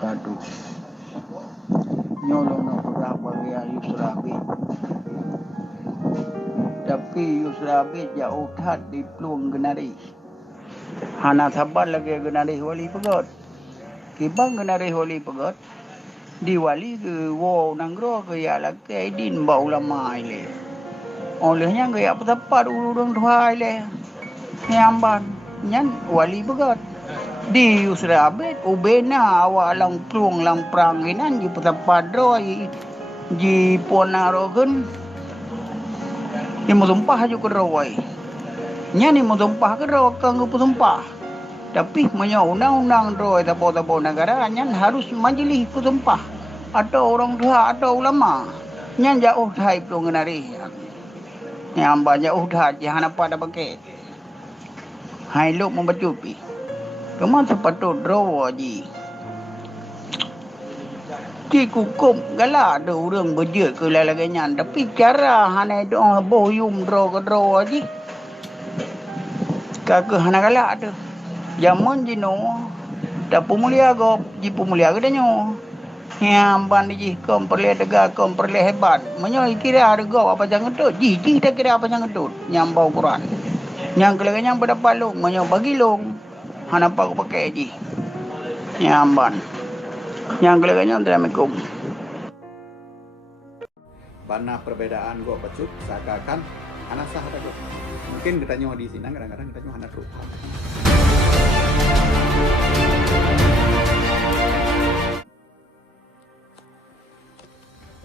wabarakatuh. Nyolong nak berapa ya Yusra Bid. Tapi Yusra Bid jauh tat di peluang genari. Hana sabar lagi genari wali pegot. Kibang genari wali pegot. Di wali ke wow nanggro ke ya lagi din bau lama ile. Olehnya ke ya petepat urang dua ile. Nyamban nyan wali pegot. Di Yusra Bid ubena awak lang plung lang pranginan di petepat roi di ponarogen ni musumpah juga roi nya ni musumpah ke roi kang musumpah tapi menyo undang-undang roi tabo-tabo negara nyan harus majelis kusumpah atau orang tua atau ulama nyan jauh thai plung nari yang banyak udah jangan apa ada pakai hai lu membacupi Kamu sepatut draw aji. Ki kukum gala ada orang berje ke laganya. Tapi cara hana doa boyum draw ke draw aji. Kak hana gala ada. Zaman jino. Tak pemulia go, ji pemulia ke danyo. Yang ban ji kom perle dega kom perle hebat. Menyo kira ada go apa jangan tu. Ji tak kira apa jangan tu. Yang bau Quran. Yang kelaganya berdapat long, menyo bagi long. Hana pak pakai ji. Nyamban. Yang kelaganya Assalamualaikum. Bana perbedaan gua pecuk seakan anak sah apa gua. Mungkin kita nyawa di sini kadang-kadang kita nyawa anak ruh.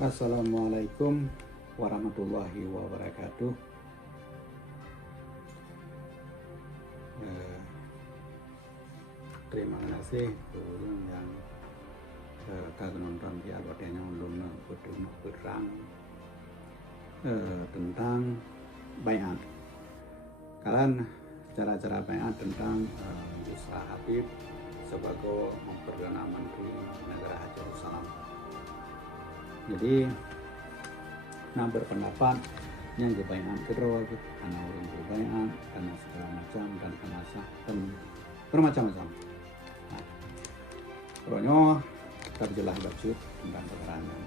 Assalamualaikum warahmatullahi wabarakatuh. Terima kasih untuk yang kagak nonton di agotanya ulun berang tentang bayat. Kalian cara-cara bayat tentang Yusra Habib sebagai Perdana Menteri Negara Jerusalem. Jadi, nah berpendapat yang bayat kedua karena orang berbayat karena segala macam dan penasah dan bermacam-macam. Pokoknya kita jelas bacut tentang keterangan.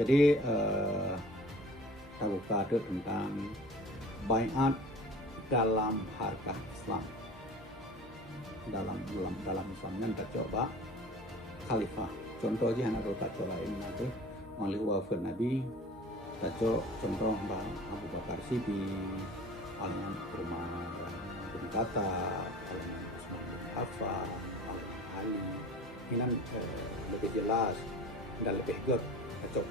Jadi kita buka tentang bayat dalam harkah Islam. Dalam Islamnya kita coba khalifah. Contoh aja anak kita coba ini nanti oleh wafat Nabi. Kita contoh Bang Abu Bakar Siddiq, alian rumah kata alian Utsman bin Affan, alian Ali. Ini lebih jelas dan lebih good. Cocok.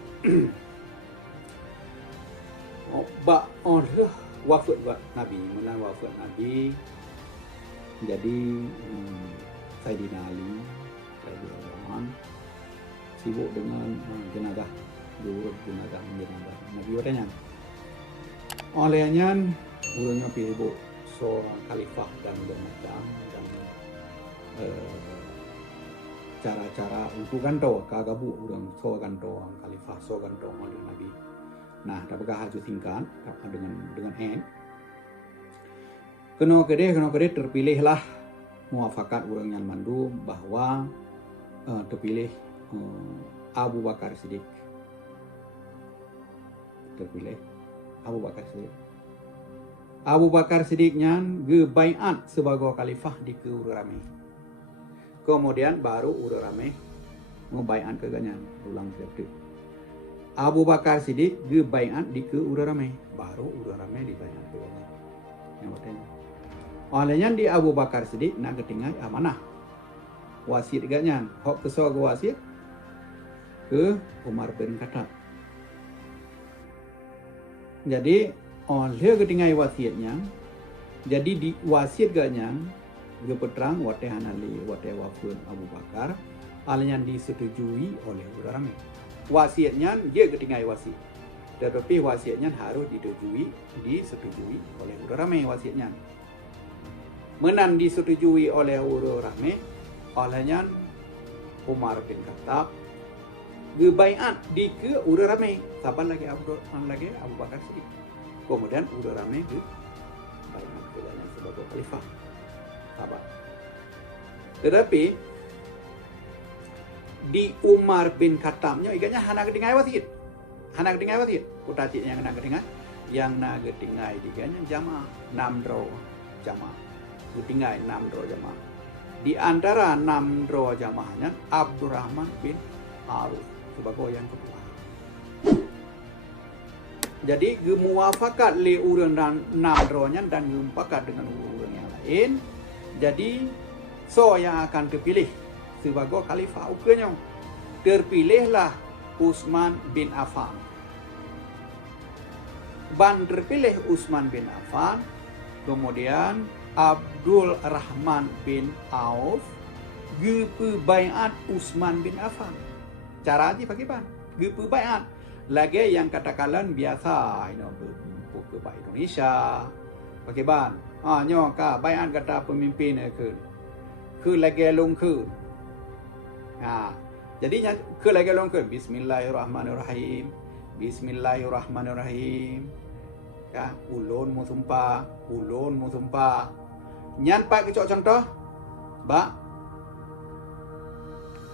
Wafat Nabi, mana wafat Nabi. Jadi Sayyidina Ali radhiyallahu sibuk dengan jenazah, diurut jenazah Nabi watanya. Olehnya urangnya pilih seorang khalifah dan bermacam dan cara-cara untuk ganto kagabu urang so ganto khalifah so ganto oleh Nabi. Nah, apakah haju tingkat dengan kena kede terpilihlah muafakat urang yang mandu bahwa terpilih Abu Bakar Siddiq. Terpilih Abu Bakar Siddiq. Abu Bakar Siddiqnya gebaiat sebagai khalifah di Urarame. Kemudian baru Urarame ngebaiat keganyan ulang sekali. Abu Bakar Siddiq gebaiat di Urarame, baru Urarame dibaiat keganyan. Yang olehnya di Abu Bakar Siddiq nak ketinggal amanah wasit ganyan. Hok kesal wasit ke Umar bin Khattab. Jadi oleh ketinggai wasiatnya, jadi di wasiat ganyan gepetrang wate hanali wate wafun Abu Bakar, alnya disetujui oleh Urarame. Wasiatnya dia ketinggai wasiat, tetapi wasiatnya harus disetujui oleh Urarame wasiatnya. Menan disetujui oleh Urarame, olehnya Umar bin Khattab gebaiat di ke Urarame, saban lagi Abu Bakar Siddiq. Kemudian Urarame gebaiat sebagai khalifah. Sahabat. Tetapi di Umar bin Khattabnya iganya hana gedingai wasit. Hana gedingai wasit. Kutaci yang hana gedingai. Yang na gedingai diganya jamaah 6 draw jamaah. Gedingai 6 draw jamaah. Di antara 6 draw jamaahnya Abdurrahman bin Auf sebagai yang kedua. Jadi gemuafakat le urang dan 6 drawnya dan gemuafakat dengan urang yang lain. Jadi so yang akan terpilih sebagai khalifah ukenya. Terpilihlah Utsman bin Affan. Ban terpilih Utsman bin Affan, kemudian Abdul Rahman bin Auf gepe baiat Utsman bin Affan. Cara aja pakai ban. Gepe baiat. Lagi yang katakan biasa, ke Pak Indonesia, pakai ban. Nyo ka baiat kata pemimpin ke lagi long ke. Jadi ke lagi long ke Bismillahirrahmanirrahim. Bismillahirrahmanirrahim. Ya, ulun mu sumpah. Nyan pak kecok contoh, ba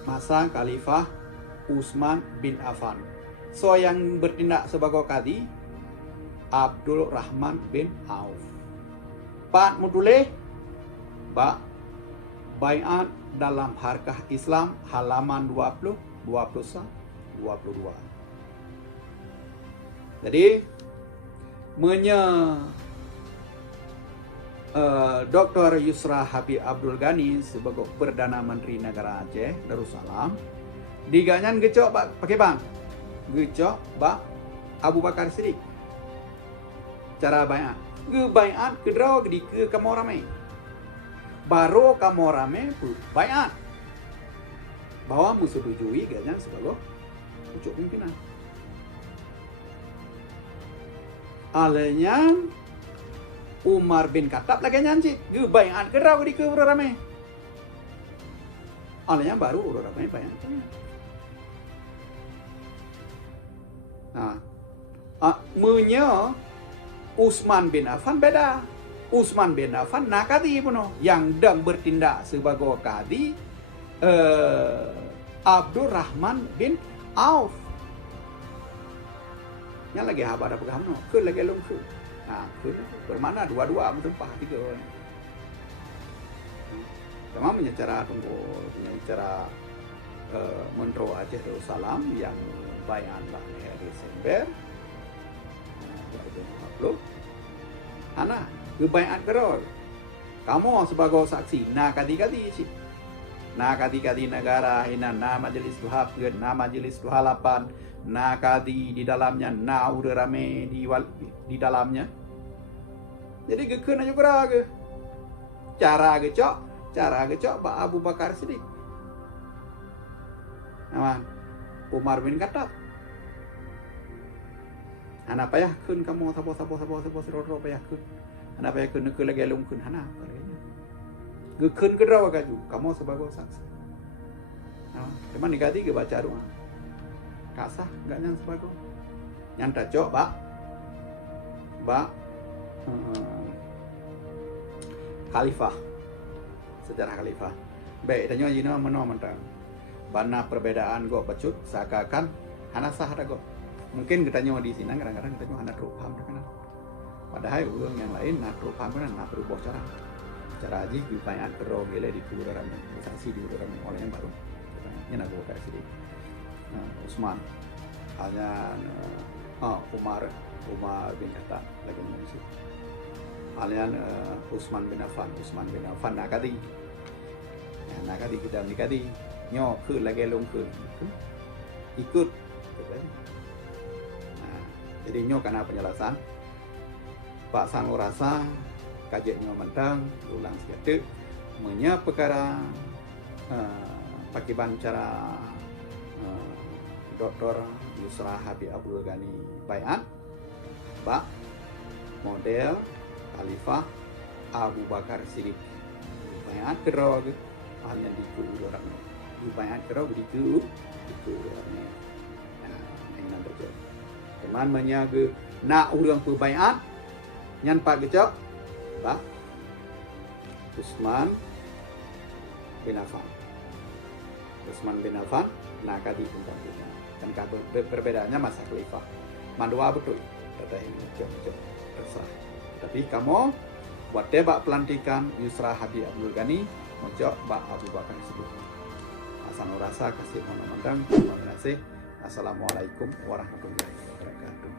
masa Khalifah Utsman bin Affan. So yang bertindak sebagai kadi Abdul Rahman bin Auf. Pak mudule ba baiat dalam Harkah Islam halaman 20, 21, 22. Jadi Dr. Yusra Habib Abdul Ghani sebagai Perdana Menteri Negara Aceh Darussalam diganyan gecok pakai bang gecok ba Abu Bakar Siddiq. Cara baiat baiat kedraw di ke kamorame baru kamorame baiat bahwa musetujui ganyan sebagai pucuk pimpinan. Alanya Umar bin Khattab lagi nyanci baiat kedraw di ke rame. Alanya baru rame baiat. Utsman bin Affan beda. Utsman bin Affan nakadi puno yang dang bertindak sebagai kadi Abdul Rahman bin Auf. Yang lagi habar apa kamu? Ke lagi long ke. Bermana dua-dua menempah tiga orang. Sama menyecara menyecara Mentro Aceh Darussalam yang baiat Desember 2020. Hana baiat kerol. Kamu sebagai saksi kadi-kadi sih. Kadi-kadi negara ina majelis tuhap na majelis tuhalapan kadi di dalamnya udah rame di dalamnya. Jadi gekeun aja kura ge. Cara gecok Pak Abu Bakar Siddiq. Umar bin Khattab. Anak payah kun kamu sabo siro payah kun. Anak payah kun ke lagi lung kun hana. Gekeun kedraw kaju kamu sebagai saksi. Cuman digati ke baca doa. Kasah enggak yang sebagai. Yang dacok khalifah. Sejarah khalifah. Baik, tanya jina mentang. Bana perbedaan go bacut seakan hana sah ada go. Mungkin kita nyawa di sini kadang-kadang kita nyawa hana paham kan. Padahal ulung yang lain nak paham kan nak berubah cara aji baiat terus gele di kuburan saksi di kuburan oleh yang baru. Ini nak buka sini. Utsman hanya Umar bin Khattab lagi mengisi. Alian Utsman bin Affan nakadi kita nikadi nyo ke lagi long ke ikut. Jadi nyo karena penjelasan Pak Sang rasa kajian nyo mentang ulang sekali menya perkara pakai cara Dr. Yusra Habib Abdul Ghani baiat Pak model Khalifah Abu Bakar Siddiq baiat kerau hanya di orang baiat kerau di orang ini terjadi teman menyaga nak urang baiat nyan pak gecok Pak Utsman bin Affan. Utsman bin Affan nah kadi pembantunya. Kan perbedaannya masa khalifah. Mandua betul. Kata ini terserah. Tapi kamu buat debak pelantikan Yusra Habib Abdul Ghani mojok Mbak Abu Bakar Siddiq. Asal rasa kasih mandang. Terima kasih. Assalamualaikum warahmatullahi wabarakatuh.